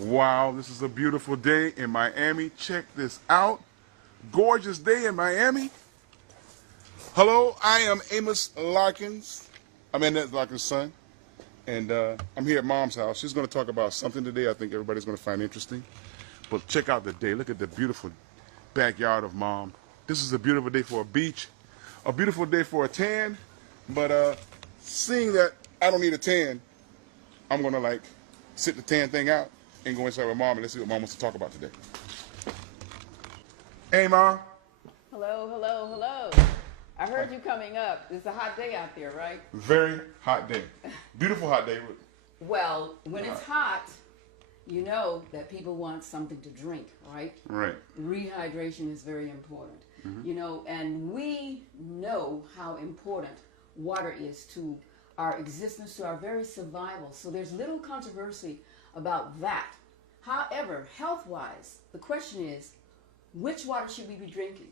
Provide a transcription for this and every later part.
Wow, this is a beautiful day in Miami. Check this out. Gorgeous day in Miami. Hello, I am Amos Larkins. I'm Annette Larkins' son. And I'm here at Mom's house. She's going to talk about something today I think everybody's going to find interesting. But check out the day. Look at the beautiful backyard of Mom. This is a beautiful day for a beach. A beautiful day for a tan. But seeing that I don't need a tan, I'm going to sit the tan thing out and go inside with Mom and let's see what Mom wants to talk about today. Hey, Mom. Hello, hello, hello. I heard you coming up. It's a hot day out there, right? Very hot day. Beautiful hot day. Well, when it's hot, you know that people want something to drink, right? Right. Rehydration is very important. Mm-hmm. You know, and we know how important water is to our existence, to our very survival. So there's little controversy about that. However, health-wise, the question is, which water should we be drinking?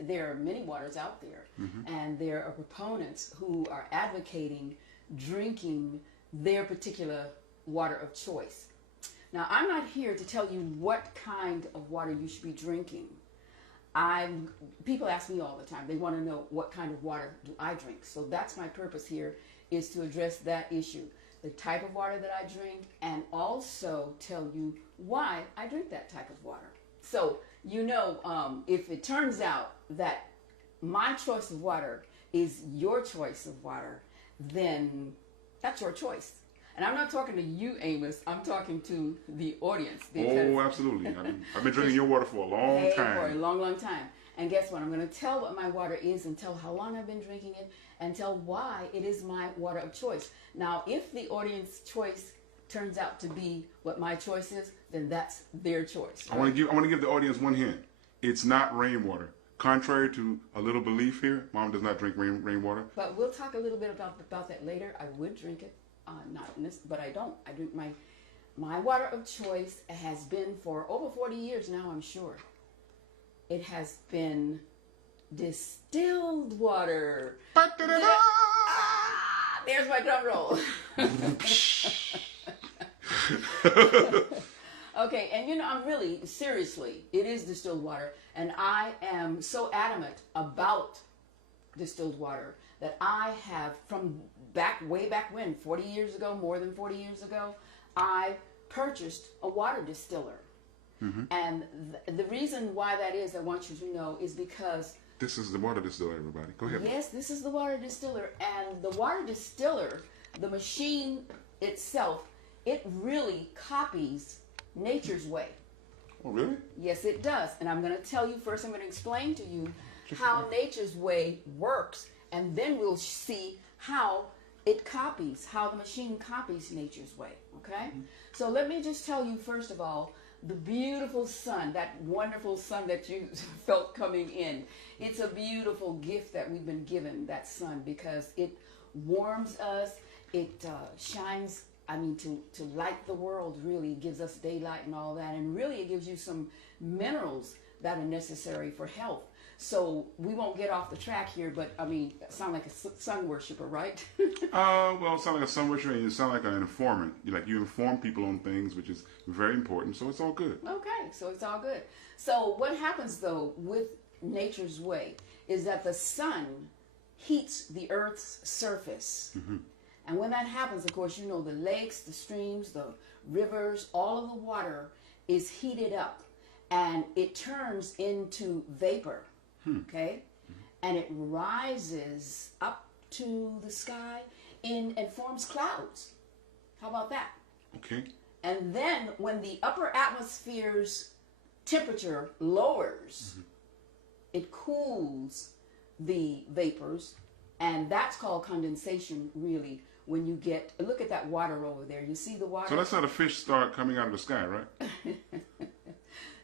There are many waters out there, mm-hmm. and there are proponents who are advocating drinking their particular water of choice. Now, I'm not here to tell you what kind of water you should be drinking. People ask me all the time. They want to know what kind of water do I drink. So that's my purpose here, is to address that issue, the type of water that I drink, and also tell you why I drink that type of water. So, you know, if it turns out that my choice of water is your choice of water, then that's your choice. And I'm not talking to you, Amos. I'm talking to the audience. Oh, absolutely. I've been drinking your water for a long time. For a long, long time. And guess what? I'm going to tell what my water is and tell how long I've been drinking it and tell why it is my water of choice. Now, if the audience choice turns out to be what my choice is, then that's their choice. Right? I want to give the audience one hint. It's not rainwater. Contrary to a little belief here, Mom does not drink rainwater. But we'll talk a little bit about that later. I would drink it, not in this, but I don't. I drink my water of choice has been for over 40 years now, I'm sure. It has been distilled water. There's my drum roll. Okay, and you know, I'm really, seriously, it is distilled water, and I am so adamant about distilled water that I have, from way back when, 40 years ago, more than 40 years ago, I purchased a water distiller. Mm-hmm. And the reason why that is, I want you to know, is because... This is the water distiller, everybody. Go ahead. Yes, this is the water distiller, and the water distiller, the machine itself, it really copies nature's way. Oh, really? Yes, it does. And I'm going to tell you first, I'm going to explain to you how nature's way works, and then we'll see how it copies, how the machine copies nature's way, okay? Mm-hmm. So let me just tell you, first of all, the beautiful sun, that wonderful sun that you felt coming in. It's a beautiful gift that we've been given, that sun, because it warms us, it shines, to light the world, really gives us daylight and all that, and really it gives you some minerals that are necessary for health. So we won't get off the track here, but sound like a sun worshiper, right? Well, sound like a sun worshiper, and you sound like an informant. You inform people on things, which is very important, so it's all good. Okay, so it's all good. So what happens, though, with nature's way is that the sun heats the earth's surface. Mm-hmm. And when that happens, of course, you know, the lakes, the streams, the rivers, all of the water is heated up, and it turns into vapor, okay? And it rises up to the sky and forms clouds. How about that? Okay. And then when the upper atmosphere's temperature lowers, it cools the vapors, and that's called condensation, really. When you look at that water over there, you see the water. So that's how the fish start coming out of the sky, right?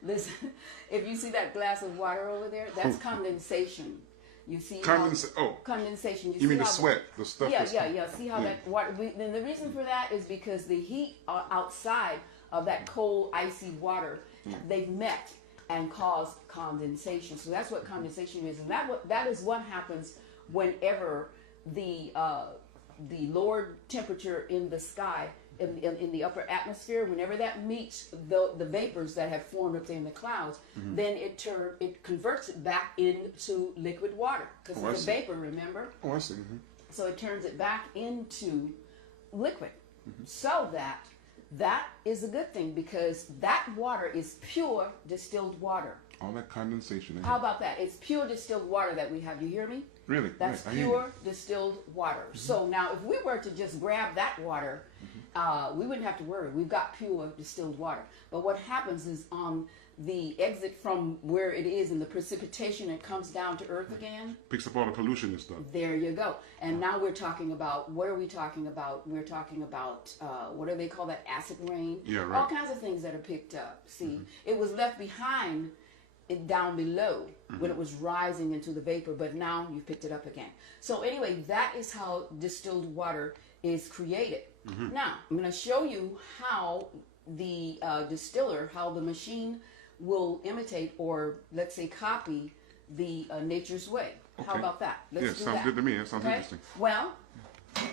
Listen, if you see that glass of water over there, that's condensation. You see condensation. You mean the sweat, the stuff? Yeah. See how that water. Then the reason for that is because the heat outside of that cold, icy water, they've met and caused condensation. So that's what condensation is, and that is what happens whenever the lower temperature in the sky in the upper atmosphere, whenever that meets the vapors that have formed up there in the clouds, then it converts it back into liquid water because it's a vapor, remember? Oh, I see. So it turns it back into liquid. So that is a good thing because that water is pure distilled water. All that condensation. How about that? It's pure distilled water that we have. You hear me? Really? That's right. pure distilled water. So now if we were to just grab that water, we wouldn't have to worry. We've got pure distilled water. But what happens is on the exit from where it is in the precipitation, it comes down to earth again. Picks up all the pollution and stuff. There you go. And now we're talking about, what are we talking about? We're talking about, what do they call that? Acid rain? Yeah, right. All kinds of things that are picked up. See, it was left behind down below when it was rising into the vapor, but now you've picked it up again. So anyway, that is how distilled water is created. Now, I'm going to show you how the distiller, how the machine will imitate or, let's say, copy the nature's way. Okay. How about that? Let's do sounds that. good to me. That sounds interesting. Well,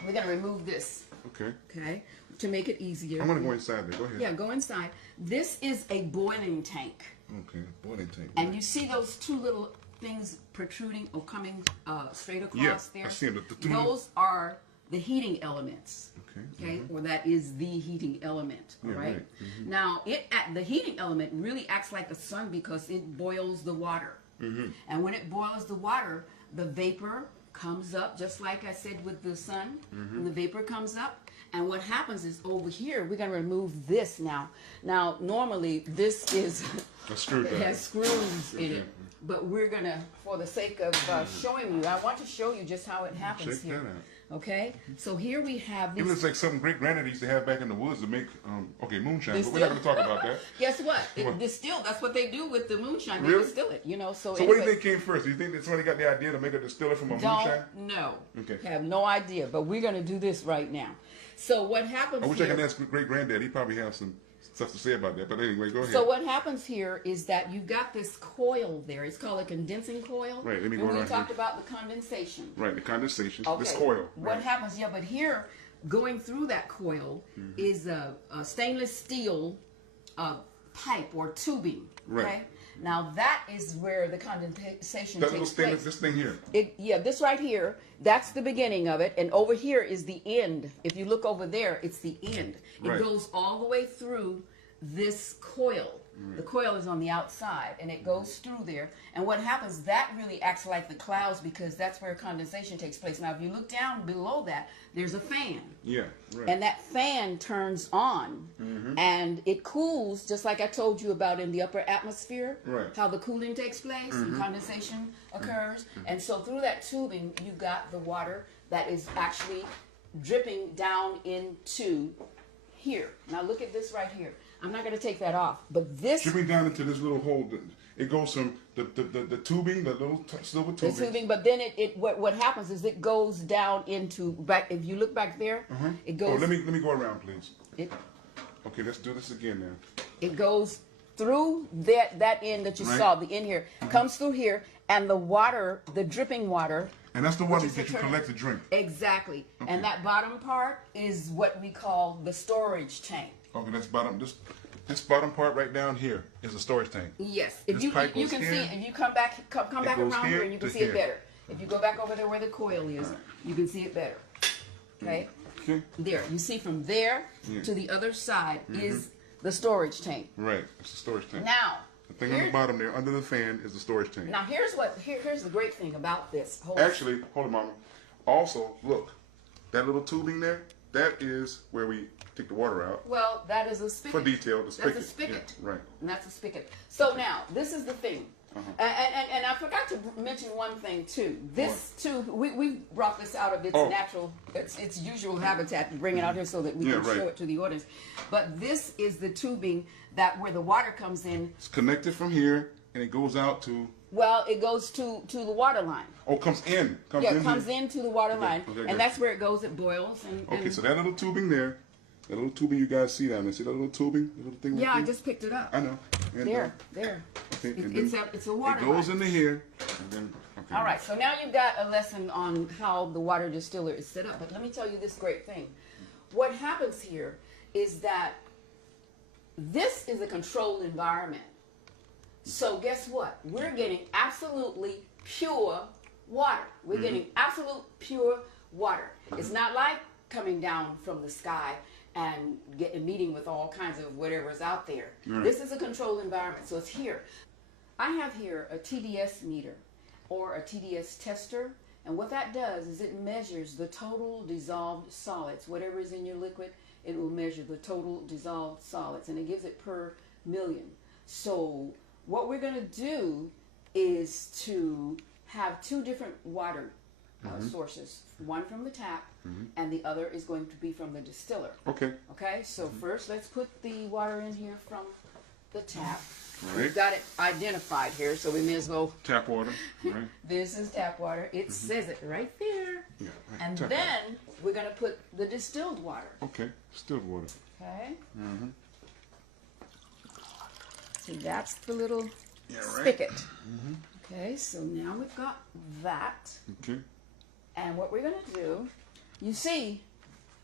we're going to remove this, Okay. to make it easier. I'm going to go inside there. Go ahead. Yeah, go inside. This is a boiling tank. Okay, boiling tank. And you see those two little things protruding or coming straight across Yeah, there? I see them. Those are the heating elements. Okay. Or that is the heating element. All Yeah, right. right. Now, the heating element really acts like the sun because it boils the water. And when it boils the water, the vapor comes up, just like I said with the sun. And the vapor comes up. And what happens is over here, we're going to remove this now. Now, normally, this is A screwdriver. it has screws in it. But we're going to, for the sake of showing you, I want to show you just how it happens Check here. that out. Okay? So here we have It this. looks like something great granddad used to have back in the woods to make, moonshine. But we're Distill. not going to talk about that. Guess what? It distilled. That's what they do with the moonshine. They Really? distill it, So, So anyway, what do you think came first? Do you think that somebody got the idea to make a distiller from a moonshine? Don't know. Okay. Have no idea. But we're going to do this right now. So what happens I wish here? I could ask great granddad. He probably has some stuff to say about that. But anyway, go ahead. So what happens here is that you've got this coil there. It's called a condensing coil. Right, let me go When we around talked here. about the condensation. Right, the condensation. Okay. This coil. What Right. happens? Yeah, but here, going through that coil is a stainless steel pipe or tubing. Right. Okay. Now that is where the condensation That little takes stainless, place. this thing here. This right here, that's the beginning of it, and over here is the end. If you look over there, it's the end. It Right. goes all the way through this coil. The coil is on the outside, and it goes through there. And what happens, that really acts like the clouds because that's where condensation takes place. Now, if you look down below that, there's a fan. Yeah, right. And that fan turns on, and it cools, just like I told you about in the upper atmosphere, Right. how the cooling takes place and condensation occurs. And so through that tubing, you got the water that is actually dripping down into here. Now look at this right here. I'm not going to take that off, but this Dripping down into this little hole. It goes from the tubing, the little silver the tubing. tubing, but then what happens is it goes down into back. If you look back there, it goes. Oh, let me go around, please. It Okay, let's do this again now. it goes through that end that you Right. saw, the end here, comes through here, and the water, the dripping water. And that's the water Which is that you the turn- collect to drink. Exactly. Okay. And that bottom part is what we call the storage tank. Okay, that's bottom. This bottom part right down here is a storage tank. Yes. If This you pipe you goes can here. see, if you come back It back goes around here, here and you can to see it here. better. If you go back over there where the coil is, you can see it better. Okay. Okay. There, you see from there Yeah. to the other side is the storage tank. Right, it's a storage tank. Now, The thing on the bottom there, under the fan, is the storage tank. now here's the great thing about this. Actually, hold on, Mama. Also, look, that little tubing there, that is where we take the water out. Well, that is a spigot. For detail, the spigot. That's a spigot. Yeah, right. And that's a spigot. So now, this is the thing. And I forgot to mention one thing too. This too, we brought this out of its natural, its usual habitat, and bring it out here so that we can show it to the audience. But this is the tubing that where the water comes in. It's connected from here, and it goes out to. Well, it goes to the water line. Oh, comes in. It comes here. into the water line, okay, and good. that's where it goes. It boils. Okay, so that little tubing there, that little tubing you guys see down there. See that little tubing, the little thing? right yeah, I there? just picked it up. I know. And, There. okay, and It's a water It goes line. into here, and then. Okay. All right, so now you've got a lesson on how the water distiller is set up. But let me tell you this great thing. What happens here is that this is a controlled environment. So guess what? We're getting absolutely pure water. We're getting absolute pure water. It's not like coming down from the sky and meeting with all kinds of whatever's out there. This is a controlled environment, so it's here. I have here a TDS meter or a TDS tester, and what that does is it measures the total dissolved solids. Whatever is in your liquid, it will measure the total dissolved solids, and it gives it per million. So what we're going to do is to have two different water sources, one from the tap and the other is going to be from the distiller. Okay. Okay, so first let's put the water in here from the tap. Right. We've got it identified here, so we may as well. Tap water. Right. This is tap water. It says it right there. Yeah. Right. And Tap then water. we're going to put the distilled water. Okay. Distilled water. Okay. See, that's the little Yeah. Right. spigot. Okay, so now we've got that. Okay. And what we're going to do, you see,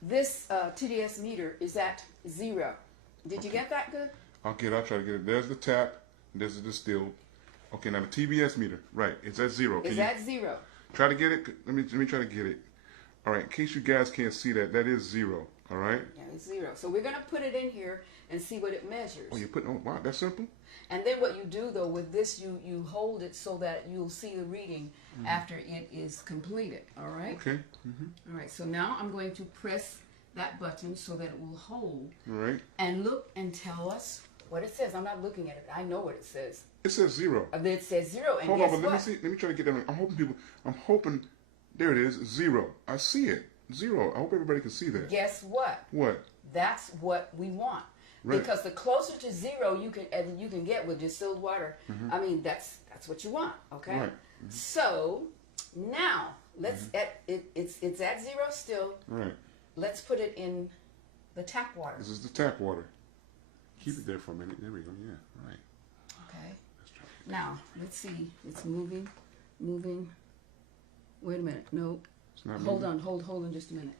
this TDS meter is at 0. Did you get that good? I'll try to get it. There's the tap. There's the distilled. Okay, now the TBS meter. Right. It's at 0. It's at 0. Try to get it. Let me try to get it. All right. In case you guys can't see that, that is 0. All right. Yeah, it's 0. So we're going to put it in here and see what it measures. Oh, you put. Oh, wow. That's simple. And then what you do, though, with this, you hold it so that you'll see the reading after it is completed. All right? Okay. All right. So now I'm going to press that button so that it will hold. All right. And look and tell us what it says. I'm not looking at it. I know what it says. It says 0. It says 0. And Hold guess on, but what? let me see. Let me try to get that. I'm hoping. There it is. 0. I see it. 0. I hope everybody can see that. Guess what? What? That's what we want. Right. Because the closer to 0 you can get with distilled water, I mean that's what you want. Okay. Right. So now let's it's at 0 still. Right. Let's put it in the tap water. This is the tap water. Keep it there for a minute. There we go. Yeah. Right. Okay. Let's try to get Now let's see. It's moving. Wait a minute. No. It's not Hold moving? on. Hold on just a minute.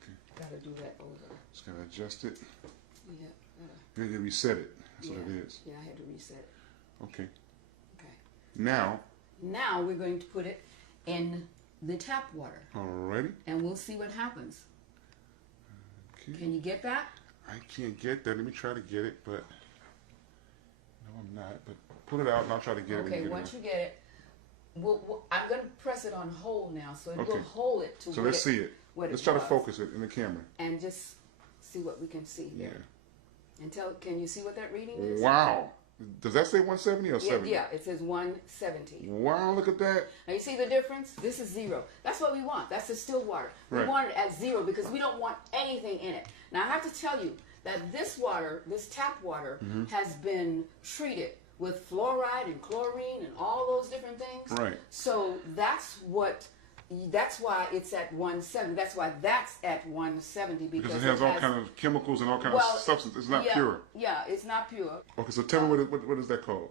Okay. Gotta do that over. Just gotta adjust it. Yeah. You gotta reset it. That's what Yeah. it is. Yeah, I had to reset it. Okay. Okay. Now. Now we're going to put it in the tap water, Alrighty. and we'll see what happens. Okay. Can you get that? I can't get that. Let me try to get it, but no, I'm not. But pull it out, and I'll try to get it. When Okay, you get once it. you get it, I'm going to press it on hold now, so it Okay. will hold it to So what let's see it. what Let's it try to was. focus it in the camera. And just see what we can see Yeah. here. And can you see what that reading is? Wow. Does that say 170 or Yeah, 70? yeah, it says 170. Wow, look at that. Now you see the difference? This is 0. That's what we want. That's distilled water. We Right. want it at 0 because we don't want anything in it. Now I have to tell you that this water, this tap water, has been treated with fluoride and chlorine and all those different things. Right. So that's why it's at 170. That's why that's at 170 Because it has all kind of chemicals and all kind of substances. It's not pure. Yeah, it's not pure. Okay, so tell me what is that called?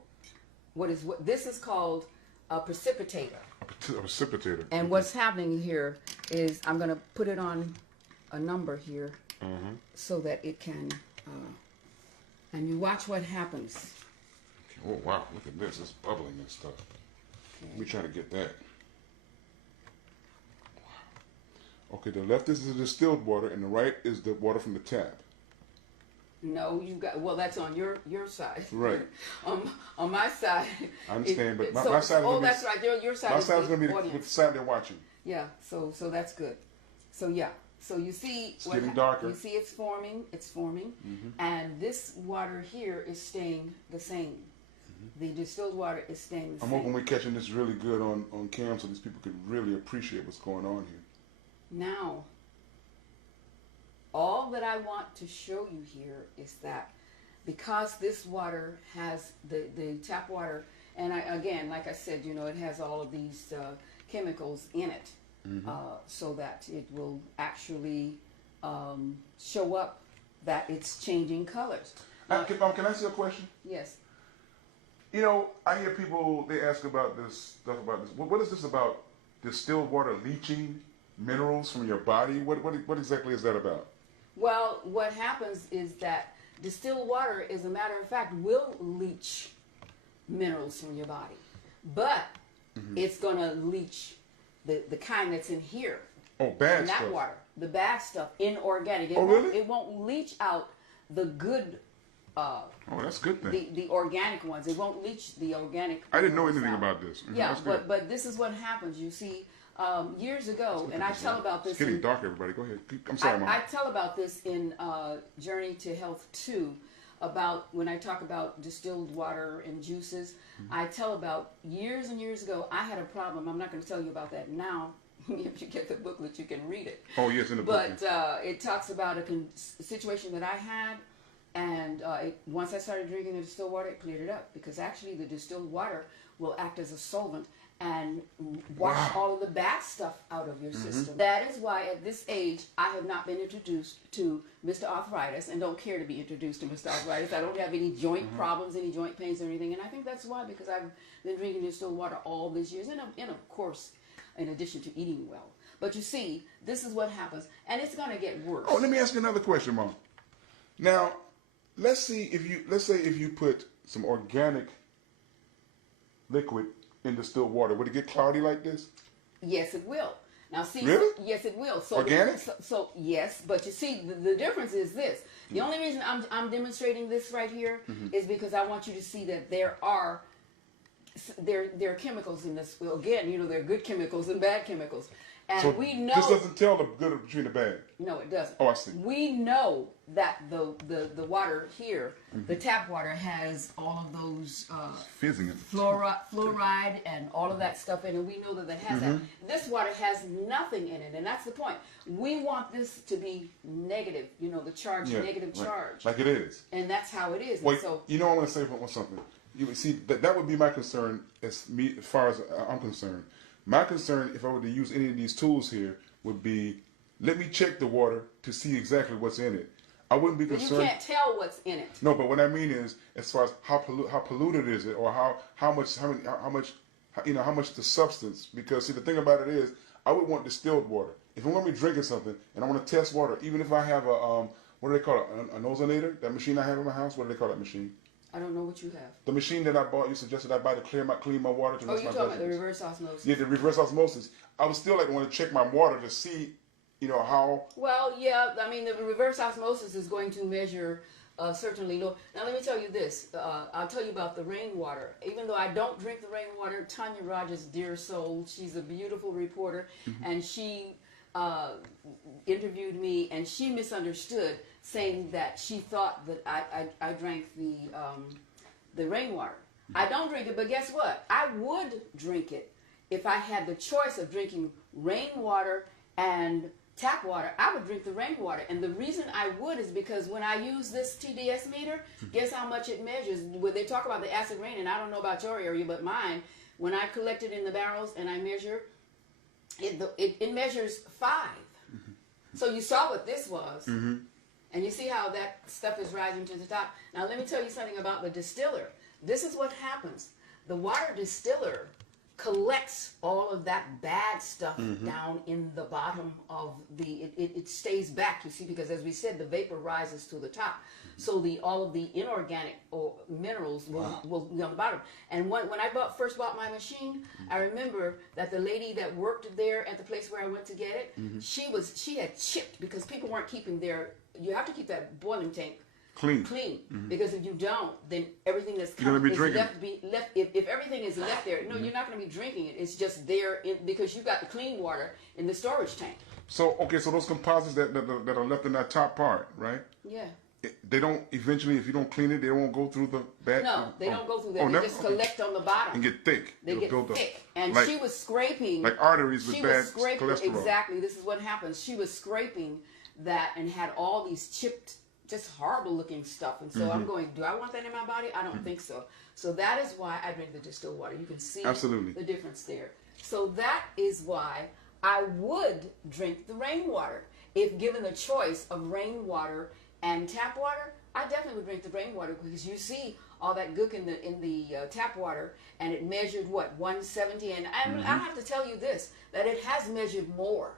This is called a precipitator. A precipitator. And what's happening here is I'm going to put it on a number here so that it can, and you watch what happens. Oh, wow, look at this. It's bubbling and stuff. Let me try to get that. Wow. Okay, the left is the distilled water, and the right is the water from the tap. No, you got, well, that's on your side. Right. On my side. I understand, but my so, side is oh, going to be... that's right. Your side My is side is the going to be audience. with the side they're watching. Yeah, so that's good. So yeah, so you see It's getting darker. You see it's forming, and this water here is staying the same. The distilled water is staying the I'm same. hoping we're catching this really good on cam so these people can really appreciate what's going on here. Now, all that I want to show you here is that because this water has the tap water, and again, like I said, it has all of these chemicals in it, so that it will actually show up that it's changing colors. Can I ask you a question? Yes. I hear people, they ask about this stuff about this. What is this about distilled water leaching minerals from your body? What exactly is that about? Well, what happens is that distilled water, as a matter of fact, will leach minerals from your body, but it's going to leach the kind that's in here. Oh, bad in stuff. that water, the bad stuff, inorganic. Really? It won't leach out the good. Oh, that's a good thing. The organic ones. It won't leach the organic. I didn't know anything out. about this. Yeah, That's good. but this is what happens. You see, years ago, and I tell about this. It's getting dark, everybody. Go ahead. I'm sorry, Mom. I tell about this in Journey to Health 2, about when I talk about distilled water and juices. I tell about years and years ago, I had a problem. I'm not going to tell you about that now. If you get the booklet, you can read it. Oh, yes, in the book. But it talks about a situation that I had, and once I started drinking the distilled water, it cleared it up, because actually the distilled water will act as a solvent and wash all of the bad stuff out of your system. That is why at this age I have not been introduced to Mr. Arthritis, and don't care to be introduced to Mr. Arthritis. I don't have any joint problems, any joint pains or anything, and I think that's why, because I've been drinking distilled water all these years, and of course, in addition to eating well. But you see, this is what happens, and it's going to get worse. Oh, let me ask you another question, Mom. Now, let's say if you put some organic liquid in distilled water, would it get cloudy like this? Yes, it will. Now, see, really? Yes, it will. So organic? So yes, but you see, the difference is this. The only reason I'm demonstrating this right here is because I want you to see that there are chemicals in this. Well, again, there are good chemicals and bad chemicals. And so we know this doesn't tell the good between the bad. No, it doesn't. Oh, I see. We know that the water here, the tap water, has all of those fizzing it. fluoride and all of that stuff in it. We know that has that. This water has nothing in it, and that's the point. We want this to be negative. The charge, negative charge, like it is. and that's how it is. Well, and so I want to say something. You would see that would be my concern as far as I'm concerned. My concern, if I were to use any of these tools here, would be, let me check the water to see exactly what's in it. I wouldn't be concerned. You can't tell what's in it. No, but what I mean is, as far as how polluted is it, or how much the substance. Because see, the thing about it is, I would want distilled water. If I'm going to be drinking something and I want to test water, even if I have a what do they call it, an ozonator? That machine I have in my house. What do they call that machine? I don't know what you have. The machine that I bought, you suggested I buy to clean my water to rinse my vegetables. You're talking about the reverse osmosis. Yeah, the reverse osmosis. I would still want to check my water to see, how. Well, yeah, I mean, the reverse osmosis is going to measure certainly low. Now, let me tell you this. I'll tell you about the rainwater. Even though I don't drink the rainwater, Tanya Rogers, dear soul, she's a beautiful reporter, and she interviewed me, and she misunderstood, saying that she thought that I drank the rainwater. I don't drink it, but guess what? I would drink it if I had the choice of drinking rainwater and tap water. I would drink the rainwater, and the reason I would is because when I use this TDS meter, guess how much it measures? When they talk about the acid rain, and I don't know about your area, but mine, when I collect it in the barrels and I measure, it measures 5. So you saw what this was. And you see how that stuff is rising to the top. Now let me tell you something about the distiller. This is what happens. The water distiller collects all of that bad stuff down in the bottom of it stays back, you see, because as we said, the vapor rises to the top. So all of the inorganic or minerals will be on the bottom. And when I first bought my machine, I remember that the lady that worked there at the place where I went to get it, she had chipped, because people weren't keeping you have to keep that boiling tank clean. Because if you don't, then everything that's coming is left. If everything is left there, no, you're not going to be drinking it. It's just there because you got the clean water in the storage tank. So so those composites that are left in that top part, right? Yeah. They don't eventually, if you don't clean it, they won't go through the bad. No, they don't go through that. They just collect on the bottom and get thick. They get thick. And she was scraping like arteries with bad cholesterol. Exactly. This is what happens. She was scraping that and had all these chipped, just horrible looking stuff. And so I'm going, do I want that in my body? I don't think so. So that is why I drink the distilled water. You can see the difference there. So that is why I would drink the rainwater. If given the choice of rainwater and tap water, I definitely would drink the rainwater, because you see all that gook in the tap water, and it measured 170, and I have to tell you this, that it has measured more.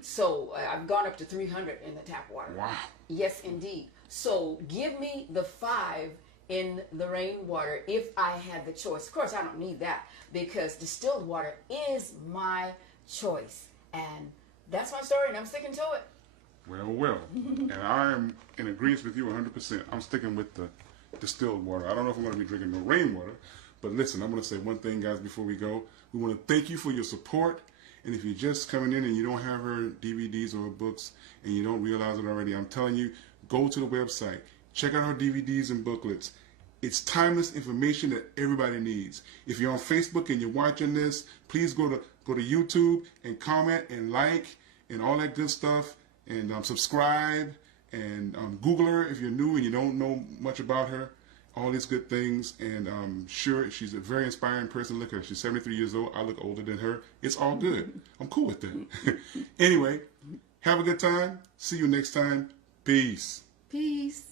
So I've gone up to 300 in the tap water. Wow. Yes, indeed. So give me the 5 in the rainwater if I had the choice. Of course, I don't need that because distilled water is my choice. And that's my story, and I'm sticking to it. Well. And I am in agreement with you 100%. I'm sticking with the distilled water. I don't know if I'm going to be drinking no rainwater, but listen, I'm going to say one thing, guys, before we go. We want to thank you for your support. And if you're just coming in and you don't have her DVDs or her books and you don't realize it already, I'm telling you, go to the website. Check out her DVDs and booklets. It's timeless information that everybody needs. If you're on Facebook and you're watching this, please go to YouTube and comment and like and all that good stuff, and subscribe and Google her if you're new and you don't know much about her. All these good things, and sure, she's a very inspiring person. Look at her, she's 73 years old. I look older than her. It's all good. I'm cool with that. Anyway, have a good time. See you next time. Peace. Peace.